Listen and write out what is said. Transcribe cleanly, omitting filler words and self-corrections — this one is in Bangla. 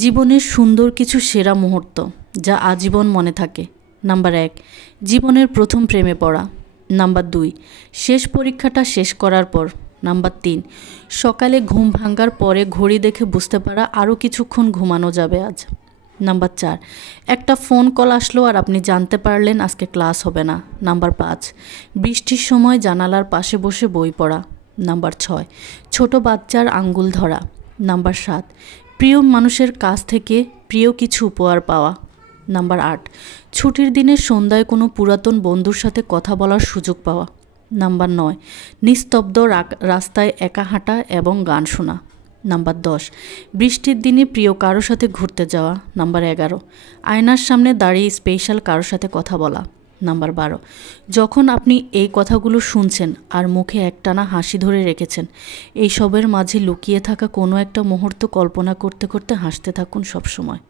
জীবনের সুন্দর কিছু সেরা মুহূর্ত যা আজীবন মনে থাকে। নাম্বার 1, জীবনের প্রথম প্রেমে পড়া। নাম্বার 2, শেষ পরীক্ষাটা শেষ করার পর। নাম্বার 3, সকালে ঘুম ভাঙার পরে ঘড়ি দেখে বুঝতে পারা আরও কিছুক্ষণ ঘুমানো যাবে আজ। নাম্বার 4, একটা ফোন কল আসলো আর আপনি জানতে পারলেন আজকে ক্লাস হবে না। নাম্বার 5, বৃষ্টির সময় জানালার পাশে বসে বই পড়া। নাম্বার 6, ছোট বাচ্চার আঙ্গুল ধরা। নাম্বার 7, প্রিয় মানুষের কাছ থেকে প্রিয় কিছু উপহার পাওয়া। নাম্বার 8, ছুটির দিনে সন্ধ্যায় কোনো পুরাতন বন্ধুর সাথে কথা বলার সুযোগ পাওয়া। নাম্বার 9, নিস্তব্ধ রাস্তায় একা হাঁটা এবং গান শোনা। নাম্বার 10, বৃষ্টির দিনে প্রিয় কারোর সাথে ঘুরতে যাওয়া। নাম্বার 11, আয়নার সামনে দাঁড়িয়ে স্পেশাল কারোর সাথে কথা বলা। নাম্বার 12, যখন আপনি এই কথাগুলো শুনছেন আর মুখে একটানা হাসি ধরে রেখেছেন, এই সবের মাঝে লুকিয়ে থাকা কোনো একটা মুহূর্ত কল্পনা করতে করতে হাসতে থাকুন সবসময়।